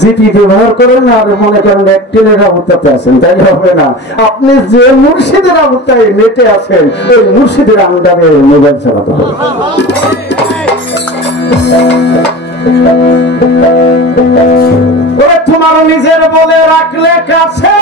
GP ব্যবহার করেন আর মনে করেন একটিনের আবুতাতে আছেন, তাই হবে না। আপনি যে মুর্শিদের আবুতায় নেটে আছেন ওই মুর্শিদের আন্ডারে মোবাইল চালাতে হবে। তোমার নিজের বলে রাখলে কাছে,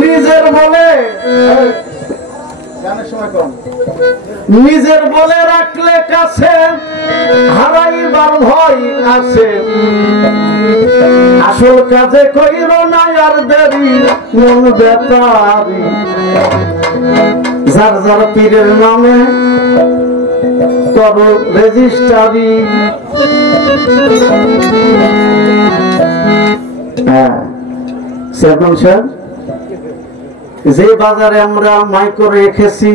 নিজের বলে নিজের বলে রাখলে কাছে, হারাইবার ভয় আছে। আসল কাজে কইর না আর দেরি, মন বেতারি। যার যার পীরের নামে করো রেজিস্টারি। হ্যাঁ সেরকম স্যার, যে বাজারে আমরা মাইক্রো রেখেছি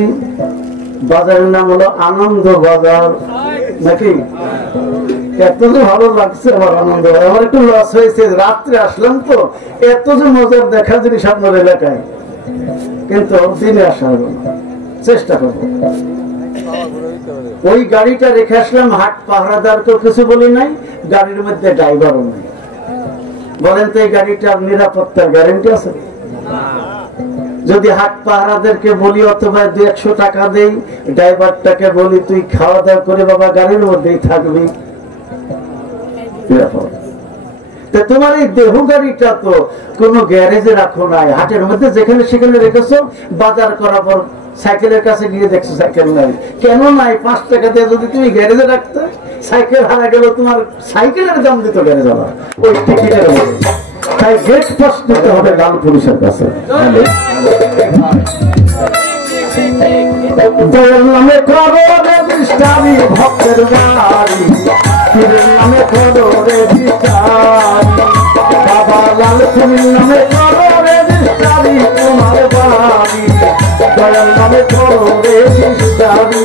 বাজারের নাম হলো আনন্দ বাজার, নাকি? এত যে ভালো লাগছে আমার আনন্দ, আমার একটু লস হয়েছে, রাত্রে আসলাম তো, এত যে মজার দেখা জিনিস আপনার এলাকায়, কিন্তু দিনে আসা হবে না, চেষ্টা করবো। ওই গাড়িটা রেখে আসলাম, হাট পাহারাদারকেও কিছু বলি নাই, গাড়ির মধ্যে ড্রাইভারও নাই। বলেন তো এই গাড়িটার নিরাপত্তার গ্যারেন্টি আছে? যদি হাট পাহারাদেরকে বলি অথবা 200 টাকা দেই, ড্রাইভারটাকে বলি তুই খাওয়া দাওয়া করে বাবা গাড়ির মধ্যেই থাকবি, তোমার এই দেহ গাড়িটা তো কোনো গ্যারেজে রাখো নাই, হাটের মধ্যে যেখানে সেখানে রেখেছো, বাজার করার পর সাইকেলের কাছে গিয়ে দেখছো সাইকেল নাই। কেন নাই? 5 টাকা দিয়ে যদি তুমি গ্যারেজে রাখতে, সাইকেল হারা গেল, তোমার সাইকেলের দাম দিত গ্যারেজ ওরা ওই টিকিটের মধ্যে। তাই গেট পাস দিতে হবে লাল পুলিশের কাছে। নামে করো রেজিস্টারি, ভক্তের বাড়ি পীরের নামে করো রেজিস্টারি, বাবা লাল পুলির নামে করো রেজিস্টারি, তোমার বাড়ি দয়াল নামে করো রেজিস্টারি।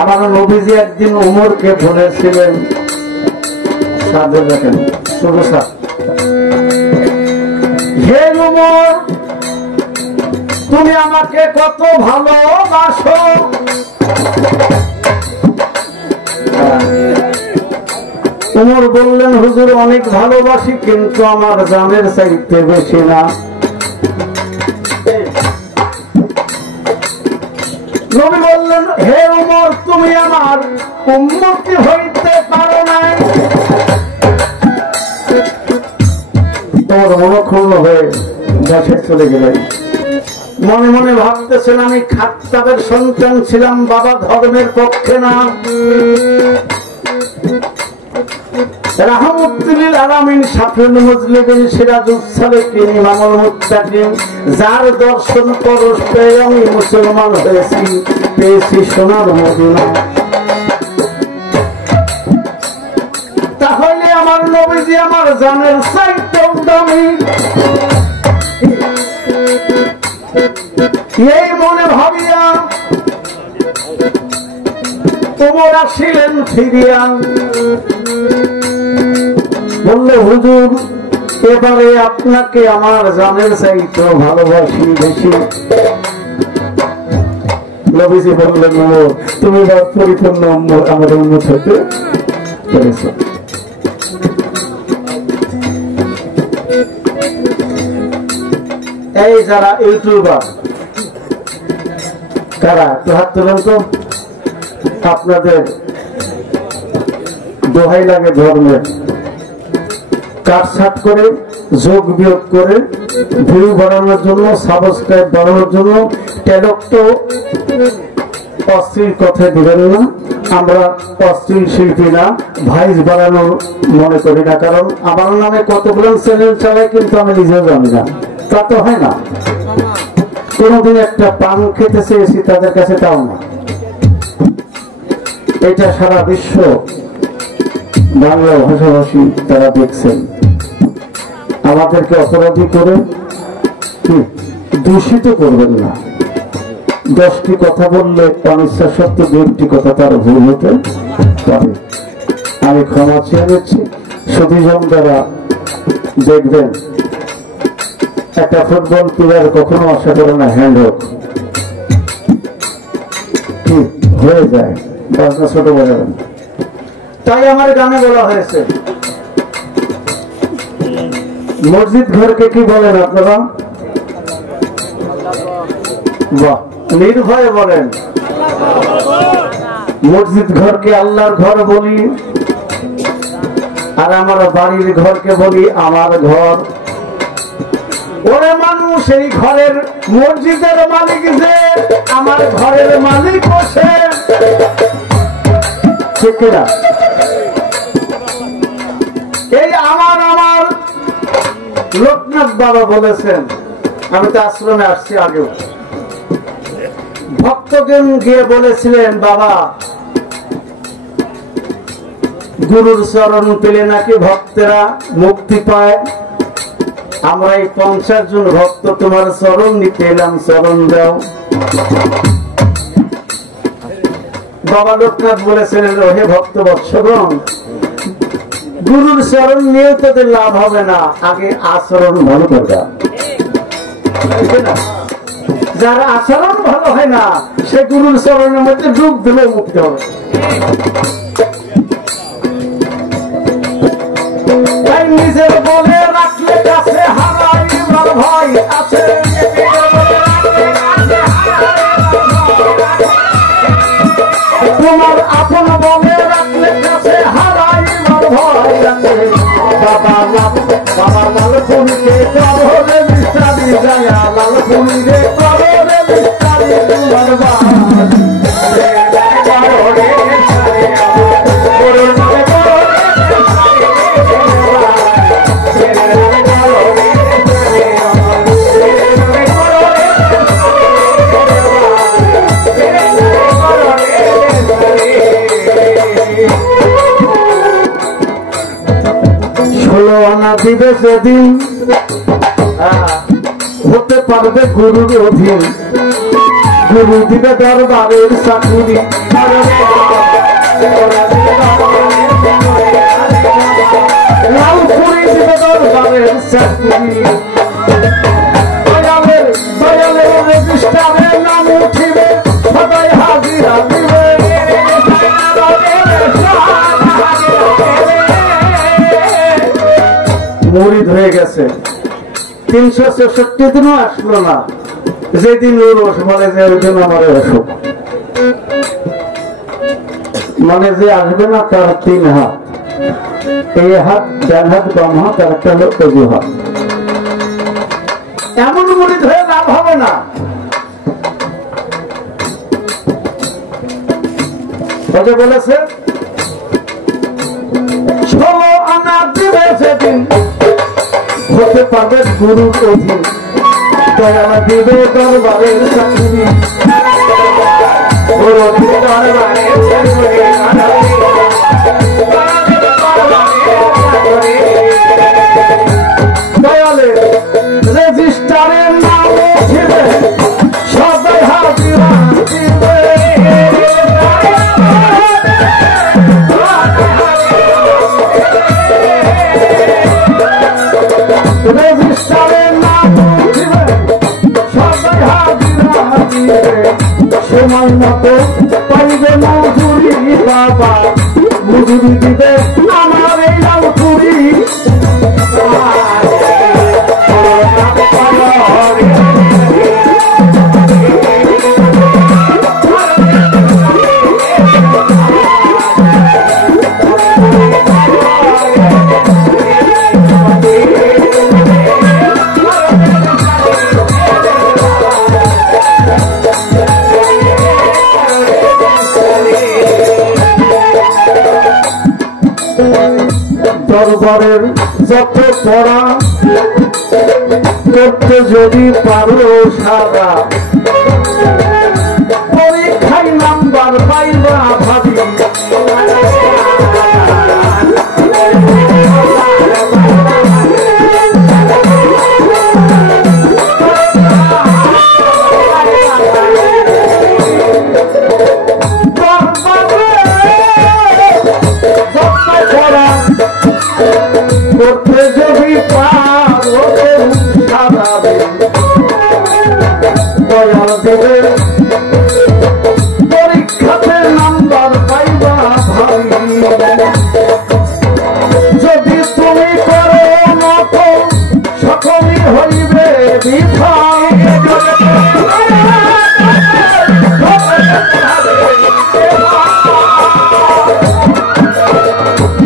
আমার নবীজি একদিন উমরকে বলেছিলেন, হে উমর তুমি আমাকে কত ভালোবাসো, উমর বললেন হুজুর অনেক ভালোবাসি, কিন্তু আমার জানের চাইতে বেশি না। নবী বললেন হে উমর তুমি আমার উম্মতি হইতে পারো না। তোমার মনক্ষুণ্ণ হয়ে দেশে চলে গেলেন। মনে মনে ভাবতেছেন আমি খাত্তাবের সন্তান ছিলাম, বাবা ধর্মের পক্ষে না। রাহমাতুল আলামিন শাফিউল মুজলিমিন সিরাজুস সালিকিন ইমামুল মুত্তাকিন, যার দর্শন পরশ পেয়ে আমি মুসলমান হয়েছি, পেয়েছি সোনার মদিনা। তাহলে আমার নবীজি আমার জানের চাইতেও দামি। এই মনে ভাবিয়া ওমর আসিলেন ফিরিয়া, বললে হুজুর এবারে আপনাকে আমার জানের চাইতে ভালোবাসি বেশি। নবীজি বললেন তুমি পরিপূর্ণ আমার উম্মত হতে পেরেছ। এই যারা ইউটিউবার কারা একটু হাত তুলেন তো, আপনাদের দোহাই লাগে ধর্মের, কাটছাট করে যোগ বিয়োগ করে ভিউ বাড়ানোর জন্য, সাবস্ক্রাইব বাড়ানোর জন্য টেলক তো অশ্লীল কথা দিবেন না। আমরা অশ্লীল শিল্পী না, ভাইস বাড়ানোর মনে করি না, কারণ আমার নামে কতগুলো চ্যানেল চালাই কিন্তু আমি নিজেও জানি না, তা তো হয় না। কোনদিন একটা পান খেতে চেয়েছি তাদের কাছে, তাও না। এটা সারা বিশ্ব বাংলা ভাষাভাষী তারা দেখছেন। আমাদেরকে অপরাধী করে দূষিত করবেন না। 10টি কথা বললে অনিচ্ছা সত্ত্বেও 2টি কথা তার ভুল হতে পারে। আমি ক্ষমা চেয়ে নিচ্ছি। সুধীজন যারা দেখবেন, একটা ফুটবল প্লেয়ার কখনো আশা করে না হ্যান্ড হোক, কি হয়ে যায়, বাজনা ছোট বাজাবেন। তাই আমার গানে বলা হয়েছে, মসজিদ ঘরকে কি বলেন আপনারা? বাহ, নির্ভয়ে বলেন। মসজিদ ঘরকে আল্লাহর ঘর বলি, আর আমার বাড়ির ঘরকে বলি আমার ঘর। ওরে মানুষ, এই ঘরের মসজিদের মালিক যে, আমার ঘরের মালিক বসে, ঠিক কিনা? এই আমার লোকনাথ বাবা বলেছেন, আমি তো আশ্রমে আসছি আগেও, ভক্তগণ গিয়ে বলেছিলেন, বাবা গুরুর চরণ পেলে নাকি ভক্তেরা মুক্তি পায়। আমরা এই 50 জন ভক্ত তোমার চরণ নিতে এলাম, চরণ দাও। বাবা লোকনাথ বলেছিলেন, ওহে ভক্ত বৎসগণ, গুরুর চরণ নিয়েও তাদের লাভ হবে না, আগে আচরণ ভালো করবে। যার আচরণ ভালো হয় না, সে গুরুর চরণের মধ্যে ডুব দিলে মুক্তি হবে। তাই নিজের বলে রাখলে কাছে হারাইবার ভয় আছে, তোমার আপন বলে রাখলে কাছে হারাইবার ভয় আছে। বাবা লাল ফুলকে করলে মিষ্টারি যায়া, লাল ফুলকে করলে মিষ্টারি তোমার দিবে সেদিন হতে পারবে গুরুর অধীন, গুরু দিবে দরবারের চাকুরি, লাল ফুরি দিবে দরবারের চাকুরি। দয়ালের রেজিস্টারে নাম উঠিবে, সবাই হাজিরা দিবে। মরিদ হয়ে গেছে, 364 দিনও আসলো না। যেদিন ওর বলে যে ওই দিন আমার অসুখ, মানে যে আসবে না তার 3 হাত, এই হাত, ডান হাত, বাম হাত, আর একটা হলো অজু হাত। এমন মরিদ হয়ে লাভ হবে না। বলেছে 16 আনা দিবে সেদিন হতে পারবে গুরুর অধীন, দয়া দিবে দরবারের চাকুরি, দয়ালের রেজিস্টারের নাম উঠিবে, সবাই হাজিরা দিবে। রেজিস্টারের নাম উঠিবে, সবাই হাজিরা দিবে। সময় মতো পাইবে মজুরি, বাবা মজুরি দিবে আমার এই লাউঠুরি। দরবারের যত পড়া করতে যদি পারো সারা পরীক্ষায় নাম্বার পাইবা ভাবি করতে যদি পারো সারা দয়াল দেবে পরীক্ষাতে নাম্বার পাইবা ভাবি যদি তুমি করো মতো সকলই হইবে বিফল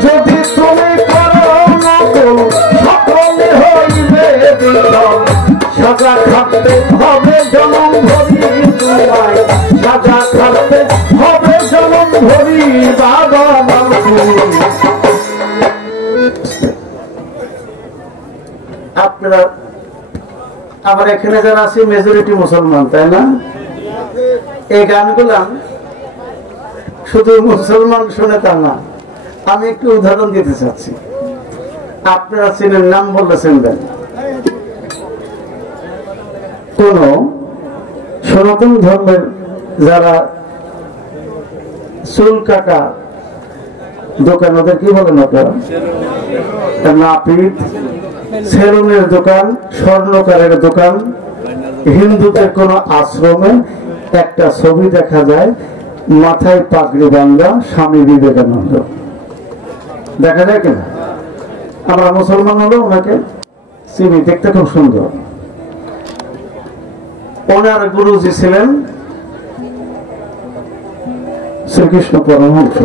যদি তুমি করো মতো সকলই হইবে বিফল সাজা খাটতে হবে জনম ভরি তোমায় সাজা খাটতে হবে জনম ভরি বাবা আপনারা আমার এখানে যারা আছে মেজরিটি মুসলমান তাই না এই গানগুলা শুধু মুসলমান শুনে তা না আমি একটু উদাহরণ দিতে চাচ্ছি আপনারা চিনেন নাম বললে চিনবেন কোন সনাতন ধর্মের যারা চুল কাটা দোকান ওদের কি বলেন আপনারা নাপিত সেলুনের দোকান স্বর্ণকারের দোকান হিন্দুদের কোন আশ্রমে একটা ছবি দেখা যায় মাথায় পাগড়ি বাঁধা স্বামী বিবেকানন্দ দেখা যায় কিনা আমরা মুসলমান হলো ওনাকে চিনি দেখতে খুব সুন্দর ওনার গুরুজি ছিলেন শ্রীকৃষ্ণ পরমহংস